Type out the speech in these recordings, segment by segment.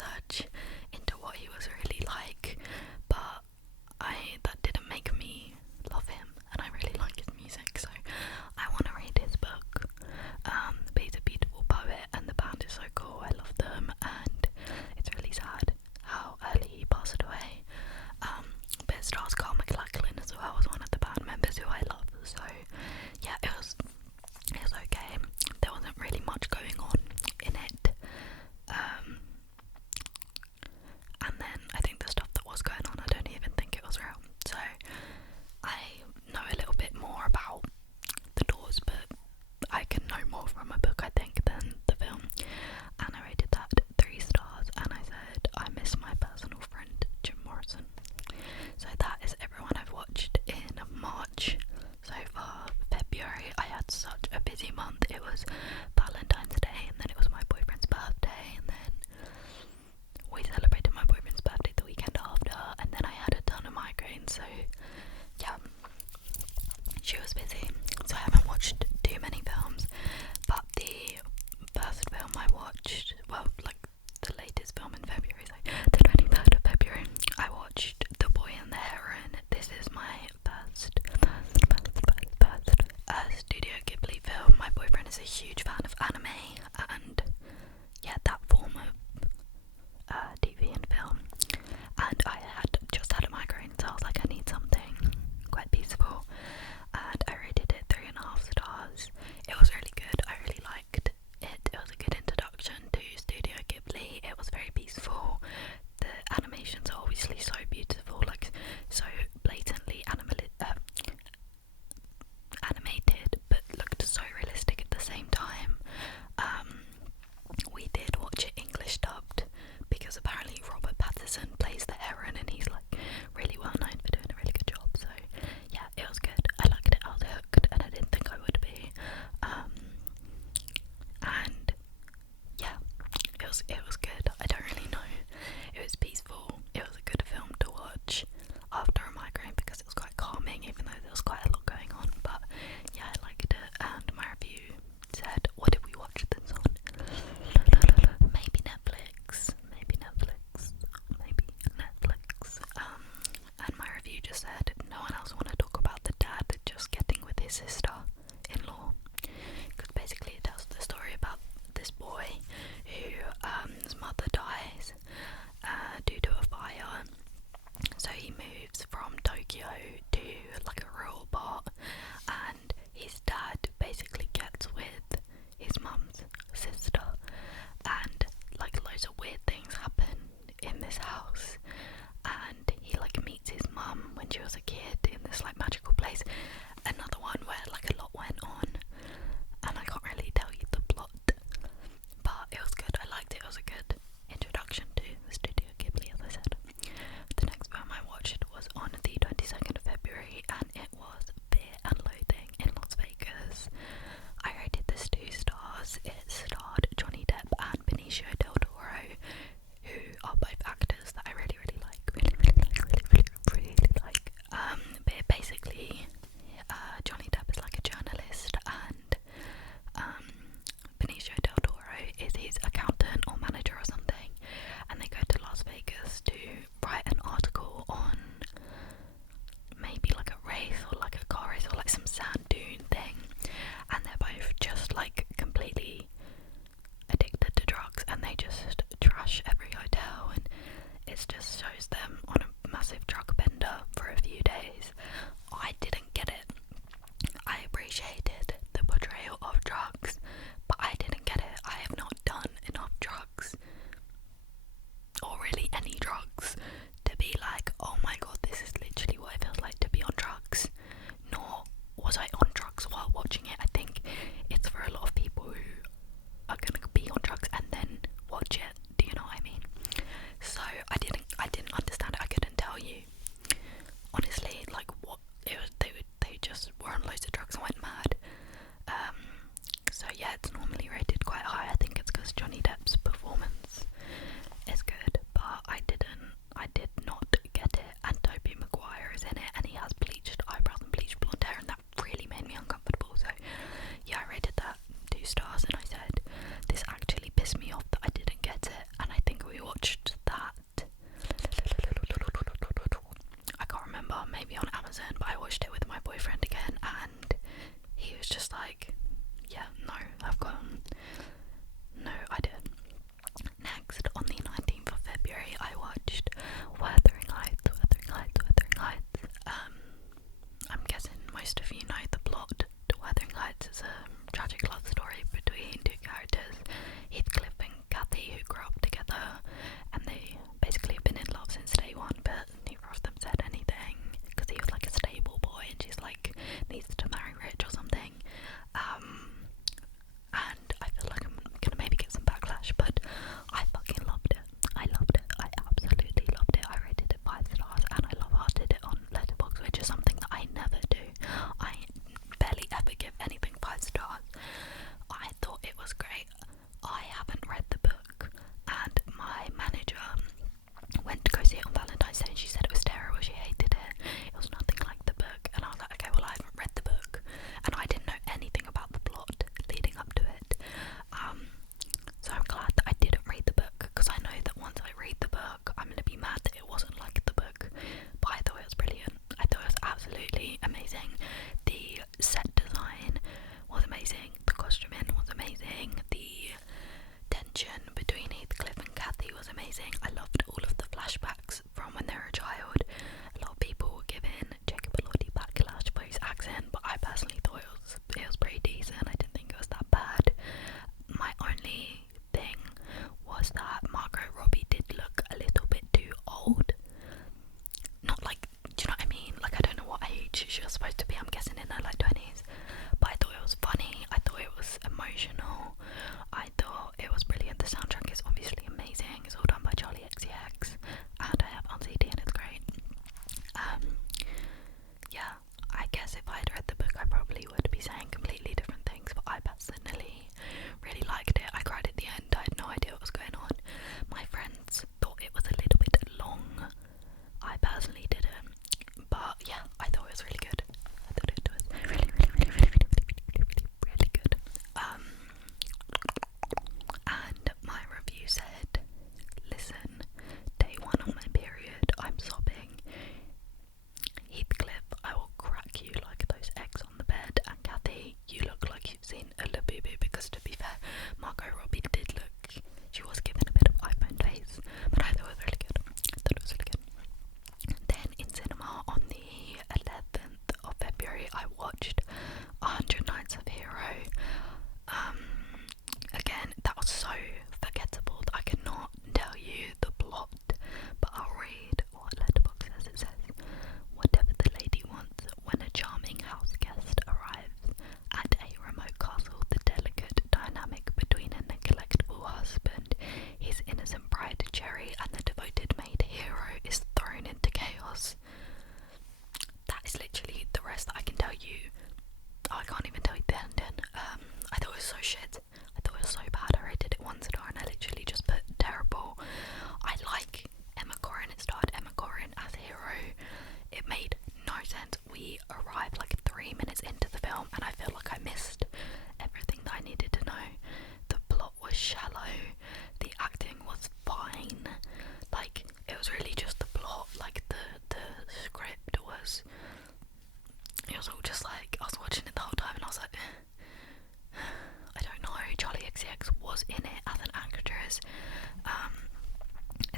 research into what he was really like, but that didn't make me love him, and I really like his music, so I want to read his book. But he's a beautiful poet, and the band is so cool. I love them, and it's really sad how early he passed away. But it stars Carl McLachlan as well as one of the band members who I love. So yeah, it was okay. There wasn't really much going on in it. And then I think the stuff that was going on, I don't even think it was real. So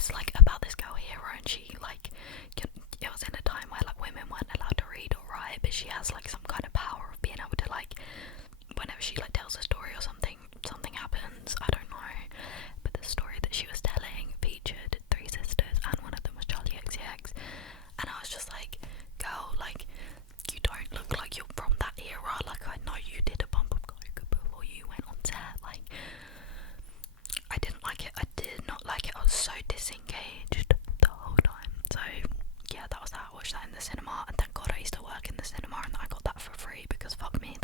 it's like about this girl hero, and she like, it was in a time where like women weren't allowed to read or write, but she has like some kind of power of being able to like, whenever she like tells a story or something happens. I don't know, but the story that she was telling featured three sisters, and one of them was Charlie XCX, and I was just like, girl, like, you don't look like you're from that era. Like, I know you did a bump of coke before you went on set. Like, I didn't like it. I did not like it. I was so disengaged the whole time. So yeah, that was that. I watched that in the cinema, and thank God I used to work in the cinema and I got that for free, because fuck me,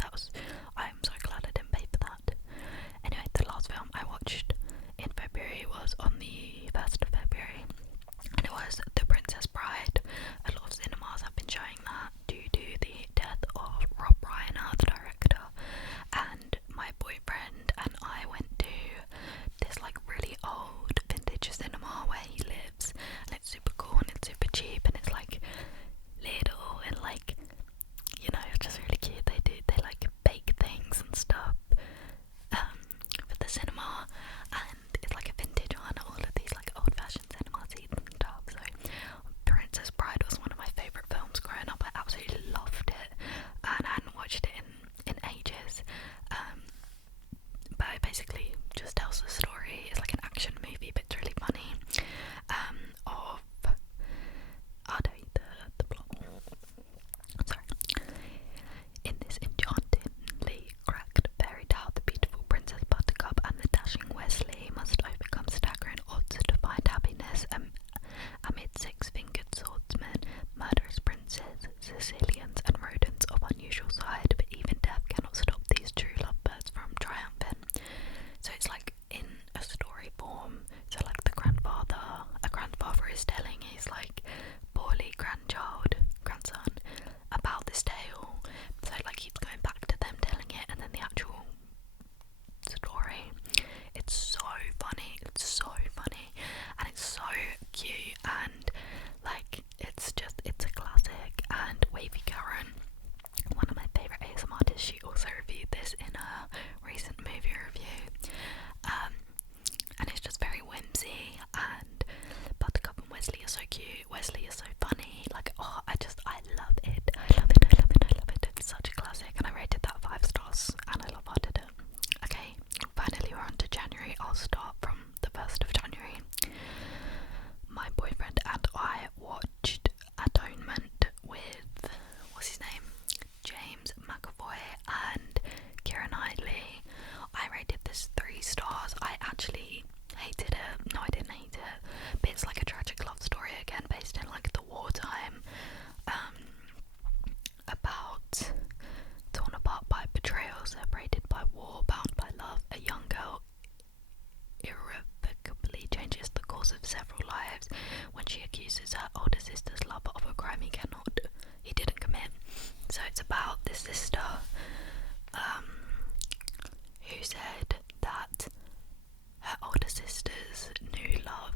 I'm so glad I didn't pay for that. Anyway, the last film I watched in February was on the 1st of February, and it was The Princess Bride. A lot of cinemas have been showing that due to the death of Rob Reiner, the director, and my boyfriend and I went to this like really old vintage cinema where he lives, and it's super cool and it's super cheap and it's like little and like, you know, it's just really cute. They like bake things and stuff for the cinema, and it's like a vintage one, all of these like old fashioned cinema seats and stuff. So Princess Bride was one of my favourite films growing up. I absolutely loved it, and I hadn't watched it in ages. But it basically just tells the story. It's like an action movie, but it's really funny. I'll tell you the plot. Sorry. In this enchantingly cracked fairy tale, the beautiful Princess Buttercup and the dashing Wesley must overcome staggering odds to find happiness amid six-fingered swordsmen, murderous princes, Sicilians, and rodents of unusual side. But even death cannot stop these true lovebirds from triumphing. So it's like in a story form. So like a grandfather is telling his like poorly grandson about this tale. So like he's going back to them telling it, and then the actual story. It's so funny, and it's so cute, and like it's a classic. And Wavy Karen, one of my favourite ASMR artists, she also reviewed this in a recent movie review, and it's just very whimsy, and Buttercup and Wesley are so cute. Wesley is so funny. Like, oh, I love it. It's such a classic, and I rated that 5 stars, and I love how I did it. Okay, finally we're on to January. I'll start from the 1st of January. My boyfriend and I watched Atonement with, what's his name? James McAvoy and Keira Knightley. I rated this 3 stars. I actually hated it. No, I didn't hate it, but it's like a tragic love story again, based in like the wartime, about torn apart by betrayal, separated by war, bound by love. A young girl irrevocably changes the course of several lives when she accuses her older sister's lover of a crime he didn't commit. So it's about this sister who said that her older sister's new love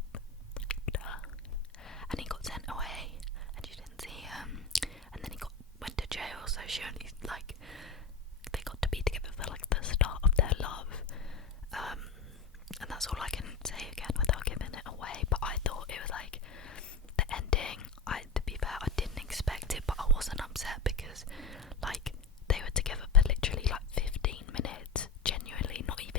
raped her, and he got sent away, and she didn't see him, and then he went to jail. So she only like, they got to be together for like the start of their love, and that's all I can say again without giving it away. But I thought it was like the ending. To be fair, I didn't expect it, but I wasn't upset, because like they were together for literally like 15 minutes, genuinely, not even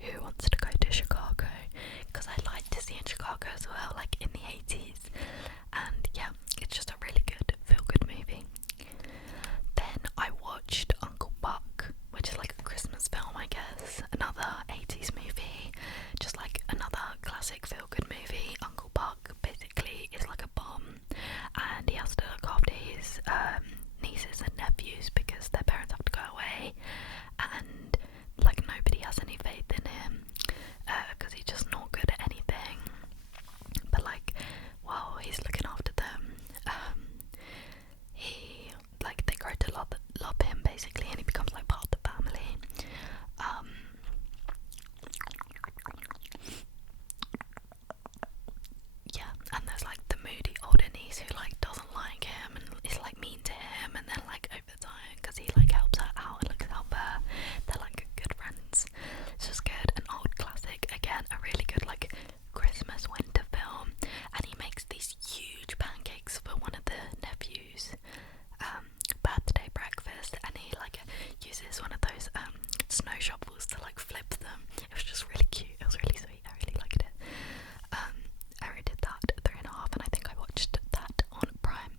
Who Wants to Go to Chicago, because I liked to see in Chicago as well, like in the 80s. And yeah, it's just a really good feel-good movie. Then I watched Uncle Buck, which is like a Christmas film, I guess. Another 80s movie, just like another classic feel-good movie. Uncle Buck basically is like a bum, and he has to look after his nieces and nephews because their parents have to go away, and like nobody has any faith in him because he's just not good at anything. But like while he's looking after them, he like they grow to love him basically, and he becomes like part of the family. Yeah, and there's like the moody older niece who like doesn't like him and is like mean to him, and then like over time, because he like helps her out and looks out for her, they're like good friends. It's just good, an old classic, again a really good like Christmas winter film. And he makes these huge pancakes for one of the nephews' birthday breakfast, and he like uses one of those snow shovels to like flip them. It was just really cute, it was really sweet, I really liked it. I rated that 3.5, and I think I watched that on Prime.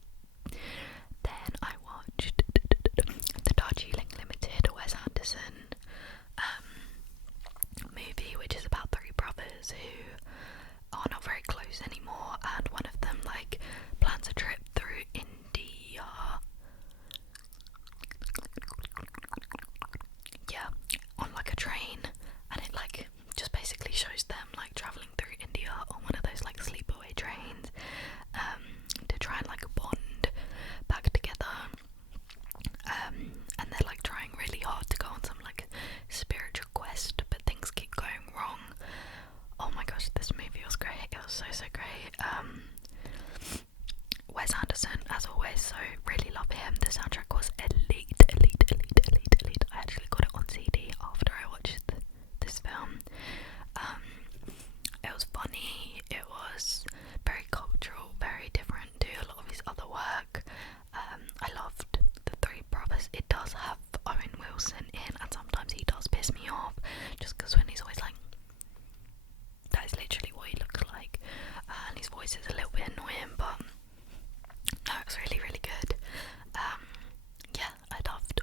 Then I watched the Darjeeling Limited, Wes Anderson movie, which is about 3 brothers who are not very close anymore, and one of them like plans a trip through India. Yeah, on like a train, and it like just basically shows them like traveling through India on one of those like sleepaway trains, to try and like bond back together. And they're like trying really hard to go on some like spiritual quest, but things keep going wrong. Oh my gosh, this movie was great. It was so great. Wes Anderson, as always, so really love him. The soundtrack was elite. I actually got it on CD after I watched this film. It was funny, it was very cultural, very different to a lot of his other work. I loved the 3 brothers. It does have Owen Wilson in, and sometimes he does piss me off, just because when he's always like, that is literally what he looks like, and his voice is a little bit annoying, but no, it was really good. Yeah, I loved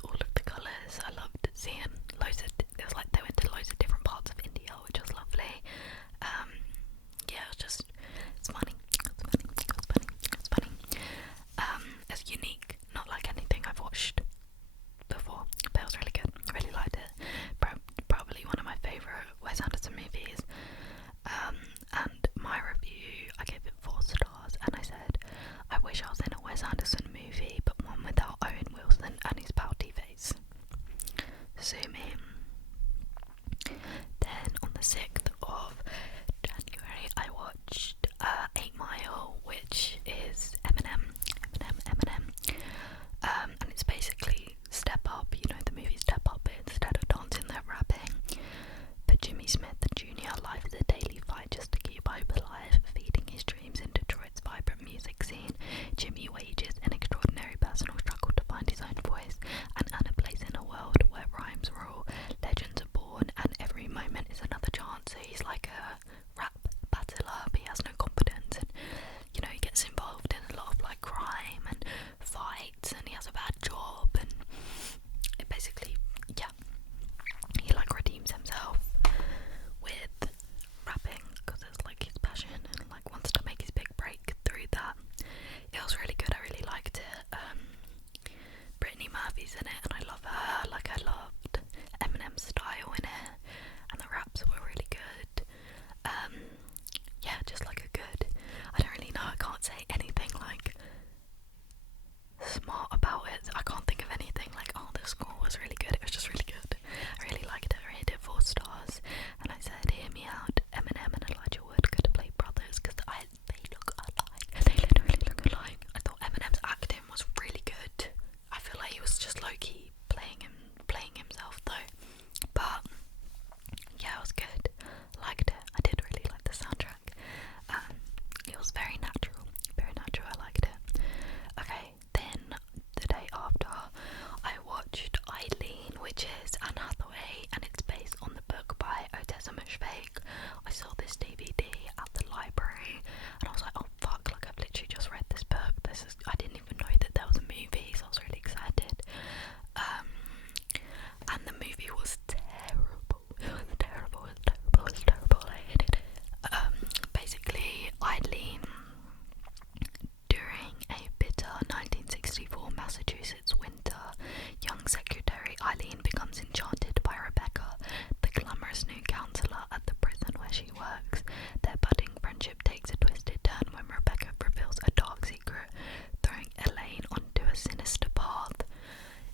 saw this DVD at the library, and I was like, oh fuck, like I've literally just read this book. I didn't even know that there was a movie, so I was really excited. And the movie was terrible. It was terrible. I hated it. Basically, Eileen, during a bitter 1964 Massachusetts winter, young Secretary Eileen becomes enchanted by Rebecca, the glamorous new counselor at the prison where she works. Their budding friendship takes a twisted turn when Rebecca reveals a dark secret, throwing Elaine onto a sinister path.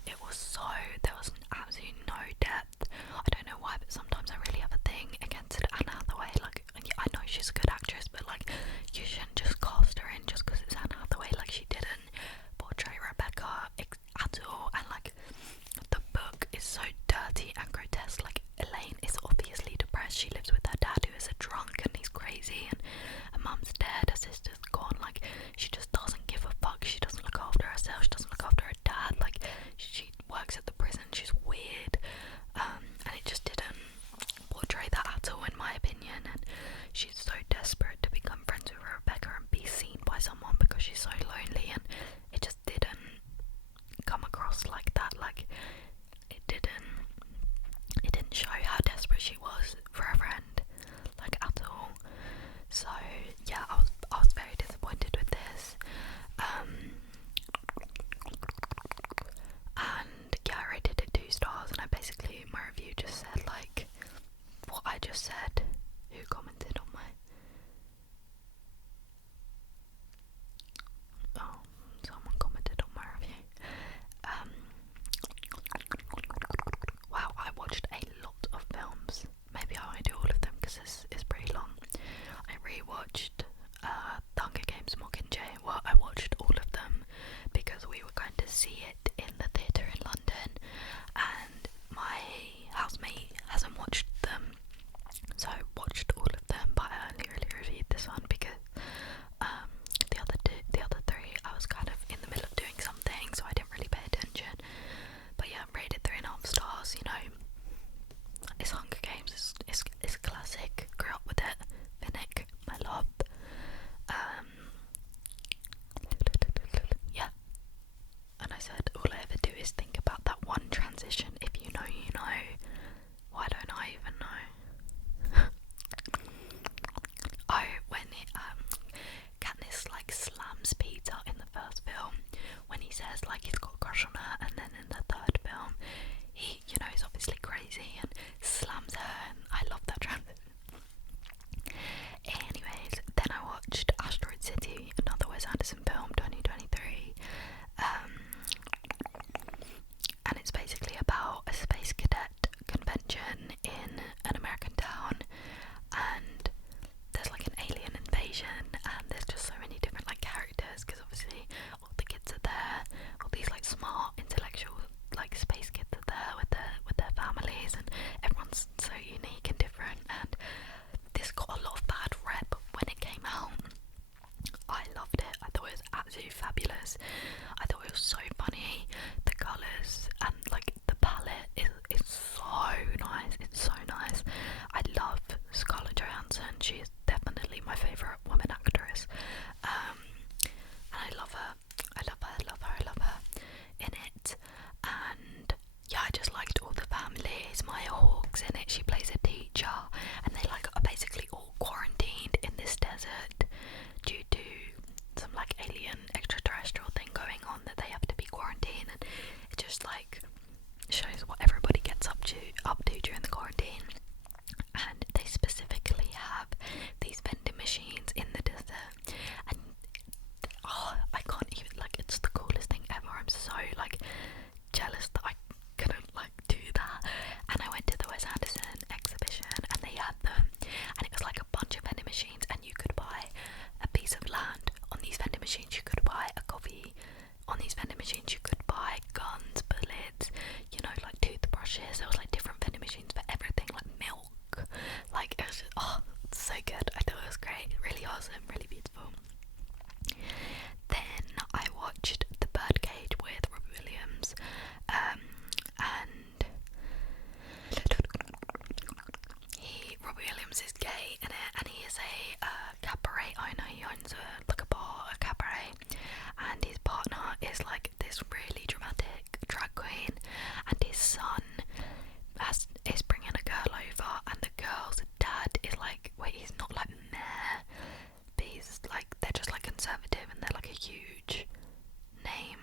There was absolutely no depth. I don't know why, but sometimes I really have a thing against Anne Hathaway. Like, I know she's a good actress, but like, you shouldn't just cast her in just because it's Anne Hathaway. Like, she didn't portray Rebecca at all, and like, the book is so dirty and grotesque. Like, Elaine is obviously depressed. She lives with her dad, who is a drunk, and he's crazy, and her mum's dead, her sister's gone. Like, she just doesn't give a fuck. She doesn't look after herself. She doesn't look after her dad. Like, she works at the prison. She's weird, and it just didn't portray that at all, in my opinion. And she's so desperate to become friends with Rebecca and be seen by someone because she's so lonely, and it just didn't come across like that. Like, it didn't show how desperate she was for a friend, like, at all. So yeah, I was very disappointed with this. And yeah, I rated it 2 stars, and my review just said like what I just said. Who commented on my someone commented on my review. Wow, I watched a lot of films. Maybe I won't do all of them because this is pretty long. I rewatched The Hunger Games Mockingjay. Well, I watched all of them because we were going to see it in the theatre in London, and my housemate hasn't watched them, so I watched all of them, but I only really reviewed this one because the other 3, I was kind of in the middle of doing something, so I didn't really pay attention. But yeah, rated 3.5 stars. You know, it's Hunger Games. It's a classic. Grew up with it. Finnick, my love. Yeah. And I said, all I ever do is think about that one transition. If you know, you know. Why don't I even know? When Katniss like slams Peter in the first film, when he says like he's got a crush on her, and then in the third film, he, you know, he's obviously crazy and slams her, and I love that transition. Anyways, then I watched Asteroid City, another Wes Anderson film, 2023. And it's basically about a space cadet convention in an American town, and there's like an alien invasion, and there's just so many different like characters, because obviously all the kids are there, all these like smart, intellectual, like space kids are there with their families, and everyone's so unique and different. And this got a lot of bad rep when it came out. I loved it. I thought it was absolutely fabulous. I thought it was so funny. The colours and like the palette is so nice. It's so nice. I love Scarlett Johansson. She is definitely my favourite woman actress. And I love her. I love her in it. And yeah, I just liked all the families. Maya Hawke's in it. She plays a teacher, and they like are basically all quarantined in this desert due to some like alien extraterrestrial thing going on that they have to be quarantined, and it just like shows what everybody gets up to during the quarantine. And they specifically have these vending machines in the desert, and I can't even, like, it's the coolest thing ever. I'm so like jealous that I couldn't like do that. And I went to the Wes Anderson exhibition, and they had them, and it was like a bunch of vending machines, and you could buy a piece of land on these vending machines, you could buy a coffee on these vending machines, you could buy guns, bullets, you know, like toothbrushes. There was like different vending machines for everything, like milk. Like, it was just, so good. I thought it was great, really awesome, really beautiful. Then I watched The Birdcage with Robbie Williams, and Robbie Williams is gay in it, and he is a cabaret owner. He owns a bar, a cabaret, and his partner is like this really dramatic drag queen, and his son is bringing a girl over, and the girl's dad is like, wait, he's not like mayor, but he's like, they're just like conservative, and they're like a huge name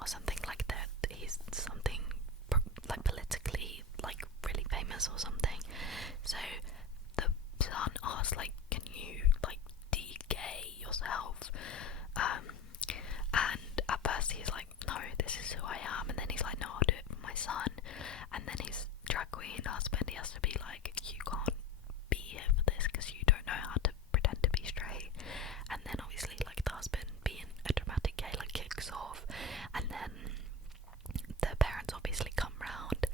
or something like that. He's something like politically like really famous or something. So the son asks like, can you like de-gay yourself? And at first he's like, no, this is who I am, and then he's like, no, I'll do it for my son. And then his drag queen husband, he has to be like, you can't be here for this because you don't know how to pretend to be straight. And then obviously like the husband being a dramatic gay like kicks off, and then the parents obviously come round,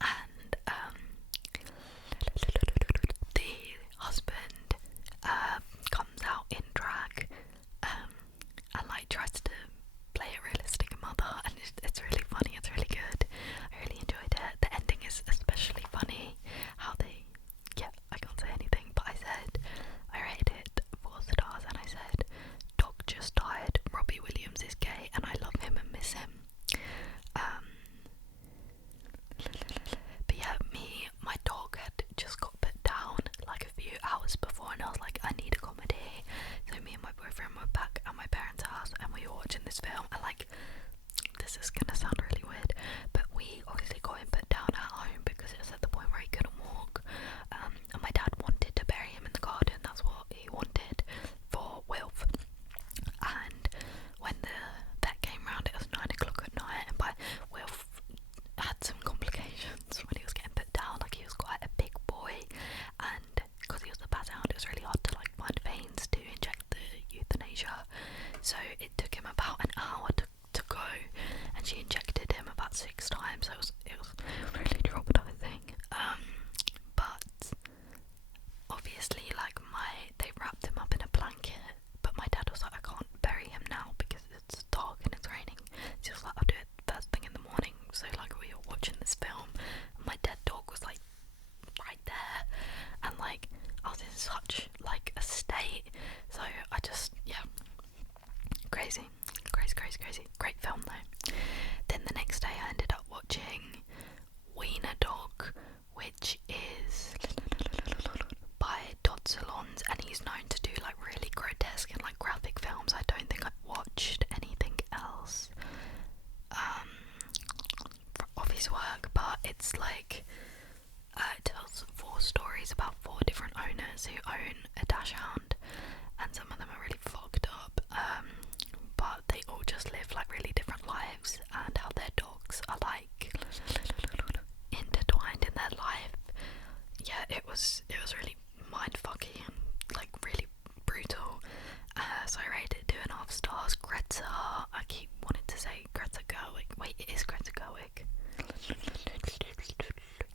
and the husband comes out in drag, and like tries to play a realistic mother, and it's really funny, it's really good. I really enjoyed it. The ending is especially funny, how they, yeah, I can't say anything, but I rated it 4 stars, and I said, dog just died, Robbie Williams is gay, and I love him and miss him. But yeah, my dog had just got put down like a few hours before, and I was like, I need a comedy. So me and my boyfriend were back at my parents' house, and we were watching this film, and like, this is gonna sound really weird, but we obviously got him put down at home because it was at the point where he couldn't walk, and my dad wanted to bury him in the garden. That's what he wanted for Wilf. And when the vet came round, it was 9 o'clock at night, and by Wilf had some complications when he was getting put down. Like, he was quite a big boy, and because he was a bassound, it was really hard to like find veins to inject the euthanasia, so it took him about an hour to go, and she injected him about 6 times, so it was really traumatizing. But obviously like they wrapped him up in a blanket, but my dad was like, I can't bury him now because it's dark and it's raining. So he was like, I'll do it first thing in the morning. So like, we were watching this film, and my dead dog was like right there, and like I was in such like a state, so I just, yeah, crazy. Great film though. Then the next day I ended up watching Wiener Dog, which is by Todd Solondz, and he's known to do like really grotesque and like graphic films. I don't think I've watched anything else of his work, but it's like it tells 4 stories about 4 different owners who own a dachshund, and some of them are really fucked up, but they all just live like really different lives, and how their dogs are like intertwined in their life. Yeah, it was really mind-fucky and like really brutal. So I rated it 2.5 stars. Greta, I keep wanting to say Greta Gerwig. Wait, it is Greta Gerwig.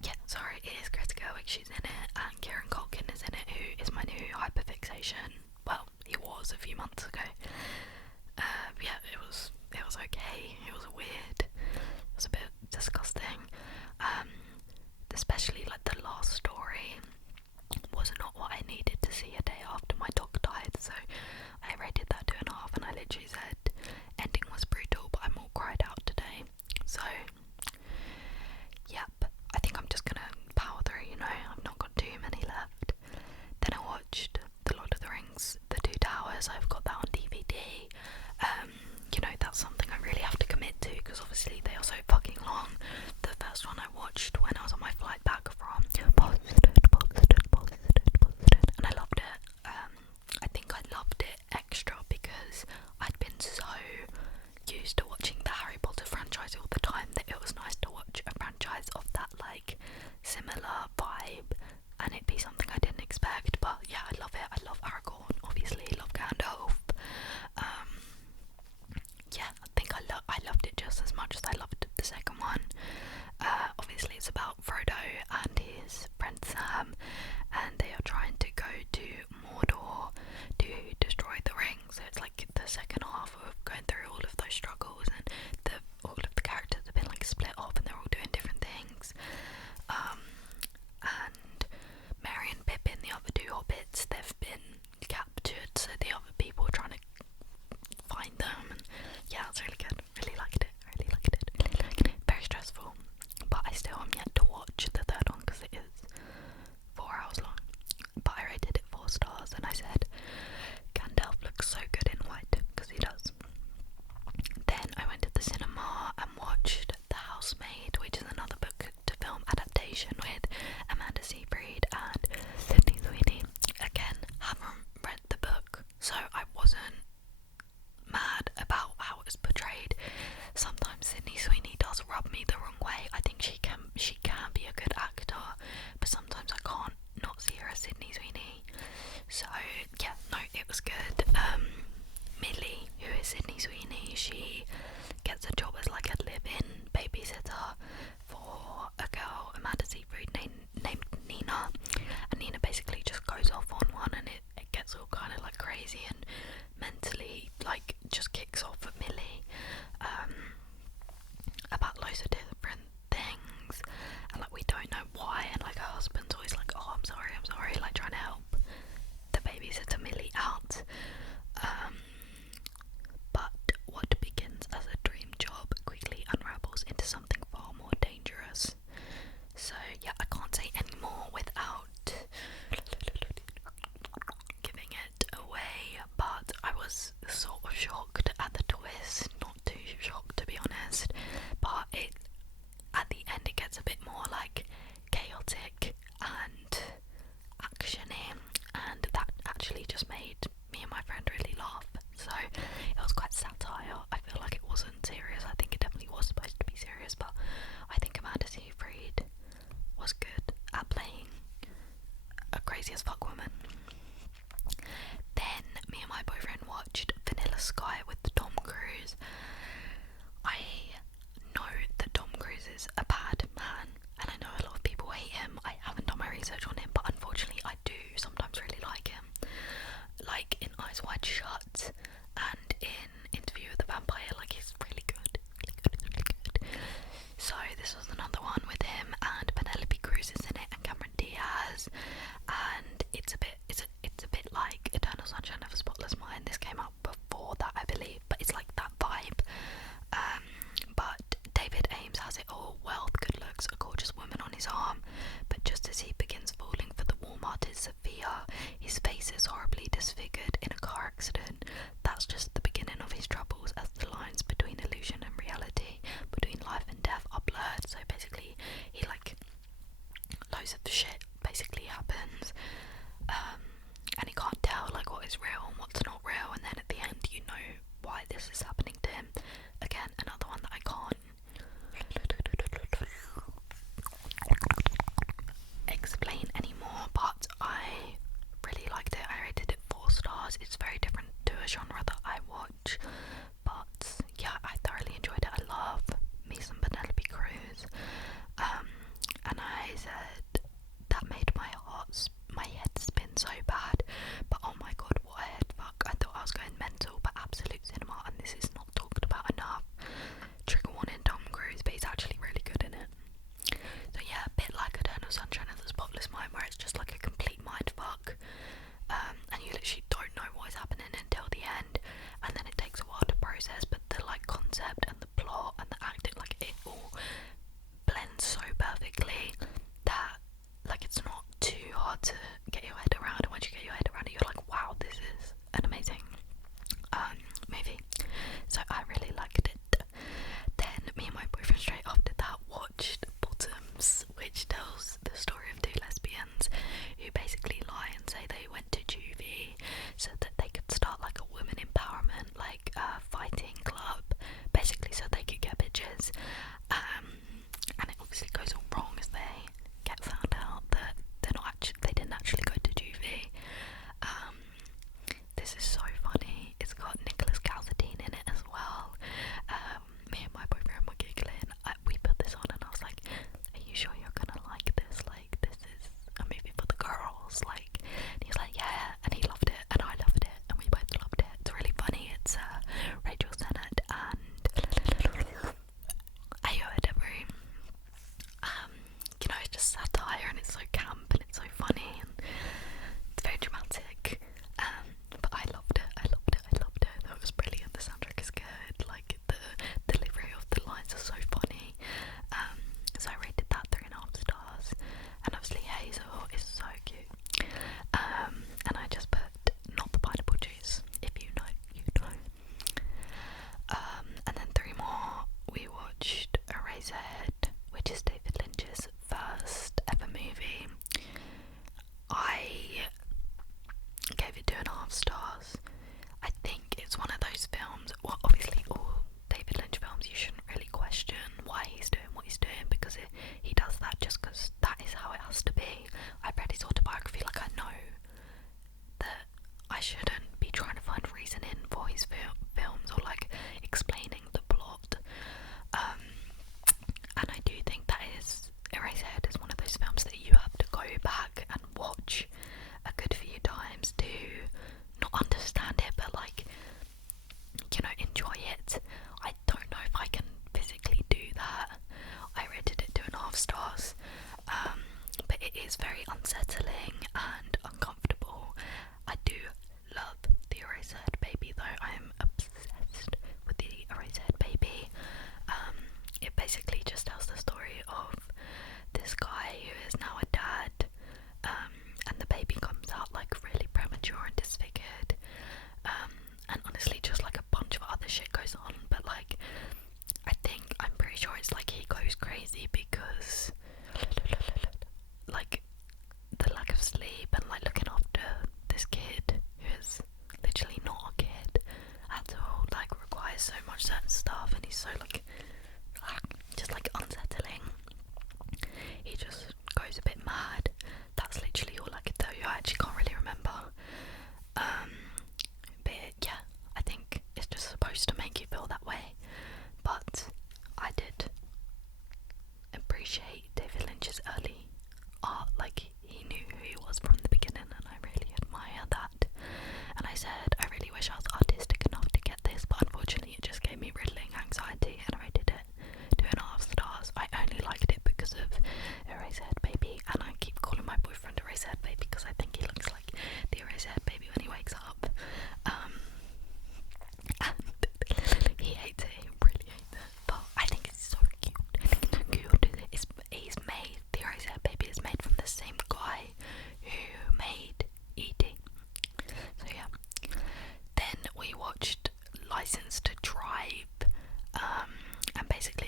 Yeah, sorry, it is Greta Gerwig. She's in it, and Kieran Culkin is in it, who is my new hyperfixation. Well, he was a few months ago. Yeah, it was okay. It was weird. It was a bit disgusting. Especially like the last story was not what I needed to see a day after my dog died. So I rated that 2.5, and I literally said ending was brutal, but I'm all cried out today. So yep, I think I'm just gonna power through, you know, I've not got too many left. Then I watched The Lord of the Rings, The Two Towers. I've got that on DVD. You know, that's something I really have to commit to, because obviously they are so fucking long. The first one I watched when I was on my flight back from Boston, and I loved it. I think I loved it extra because I'd been so sexy as fuck woman. Then me and my boyfriend watched Vanilla Sky with Tom Cruise. I know that Tom Cruise is a bad man, and I know a lot of people hate him. I haven't done my research on him, but unfortunately I do sometimes really like him. Like in Eyes Wide Shut and in Interview with the Vampire, like he's really good, really good. So this was another one with him, and Penelope Cruz is in it, and Cameron Diaz, and it's a bit like Eternal Sunshine of a Spotless Mind. This came out before that, I believe, but it's like that vibe. But David Ames has it all: wealth, good looks, a gorgeous woman on his arm. But just as he begins falling for the warm-hearted Sophia, his face is horribly disfigured in a car accident. That's just the beginning of his troubles, as the lines between illusion and reality, between life and death, are blurred. So basically, he like loads of shit basically happens, and he can't tell like what is real and what's not real. And then at the end, you know why this is happening to him. Again, another one that I can't explain anymore, but I really liked it. I rated it 4 stars. It's very different to a genre that I watch, but yeah, I thoroughly enjoyed it. I love me some Penelope Cruz, and I said that made my head spin so bad, but oh my god, what a head fuck. I thought I was going mental, but absolute cinema, and this is not talked about enough. Trigger warning, Tom Cruise, but he's actually really good in it. So yeah, a bit like Eternal Sunshine of the Spotless Mind, where it's just like a complete mind fuck, and you literally don't know what is happening until the end, and then it takes a while to process, but the like concept and the plot and the acting, like it all blends so perfectly that like it's not too hard to get your head around, and once you get your head around it, you're like, wow, this is an amazing movie. So I really liked it. Then me and my boyfriend straight after that watched Bottoms, which tells the story of 2 lesbians who basically lie and say they went to juvie so that they could start like a women empowerment, like fighting club, basically so they could get bitches, and it obviously goes all wrong as they get found out that they didn't actually go to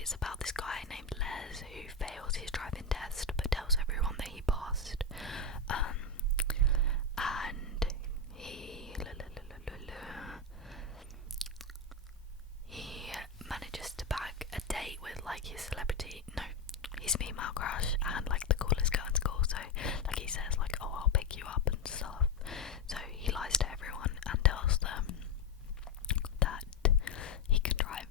it's about this guy named Les who fails his driving test but tells everyone that he passed. And he manages to bag a date with like his his female crush and like the coolest girl in school. So like he says like, oh, I'll pick you up and stuff. So he lies to everyone and tells them that he can drive.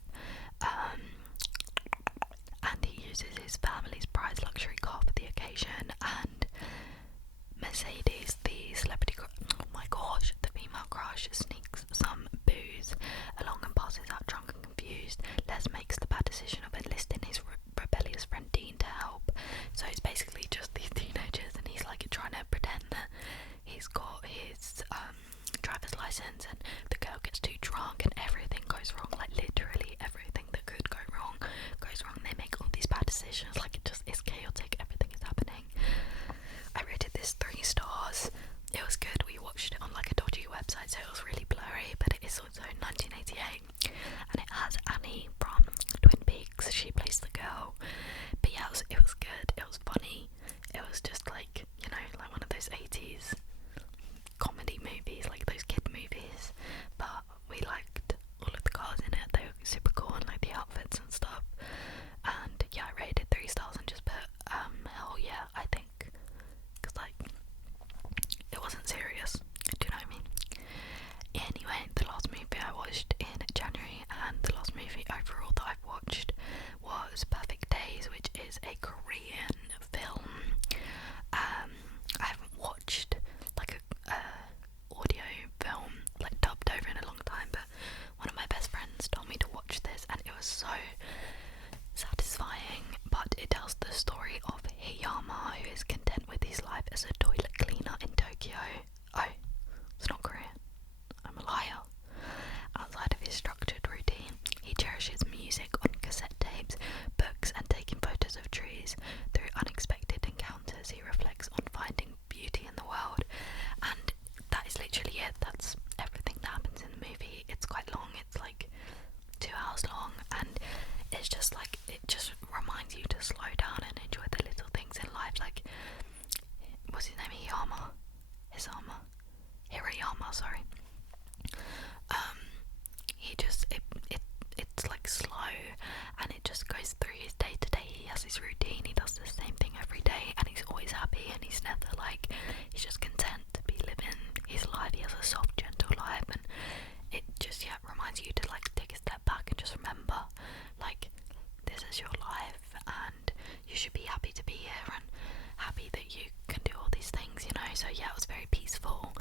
And he uses his family's prized luxury car for the occasion, and Mercedes, the celebrity oh my gosh, the female crush, sneaks some booze along and passes out drunk and confused. Les makes the bad decision of enlisting his rebellious friend Dean to help. So it's basically just these teenagers, and he's like trying to pretend that he's got his driver's license, and the girl gets too drunk and everything goes wrong. Like literally everything that could go wrong goes wrong. They make all these bad decisions. Like it just is chaotic. Everything is happening. I rated this 3 stars. It was good. We watched it on like a dodgy website, so it was really blurry, but it is also 1988, and it has Annie from Twin Peaks. She plays the girl. But yeah, it was good. It was funny. It was just like, you know, like one of those 80s comedy movies, like those kid movies. But we liked all of the cars in it. They were super cool, and like the outfits and stuff. And yeah, I rated 3 stars and just put hell yeah, I think, because like it wasn't serious. Do you know what I mean? Anyway, the last movie I watched in January, and the last movie overall that I've watched, was Perfect Days, which is a Korean film. I haven't watched like a audio film like dubbed over in a long time, but one of my best friends told me to watch this, and it was so satisfying. But it tells the story of Hiyama, who is content with his life as a toilet cleaner in Tokyo. Oh, it's not Korean. I'm a liar. Outside of his structured routine, he cherishes music on cassette tapes, books, and taking photos of trees. Through unexpected encounters, he reflects on finding beauty in the world. And that is literally it. That's everything that happens in the movie. It's quite long. It's like 2 hours long, and it's just like, it just reminds you to slow down and enjoy the little things in life. Like, what's his name? Hirayama, sorry. He just, it's like slow, and it just goes through his day to day. He has his routine, he does the same thing every day, and he's always happy, and he's never like, he's just content to be living his life. He has a soft, gentle life, and it just, yeah, reminds you to like take a step back and just remember, like, this is your life, and you should be happy to be here, and happy that you can do all these things, you know. So yeah, it was very peaceful.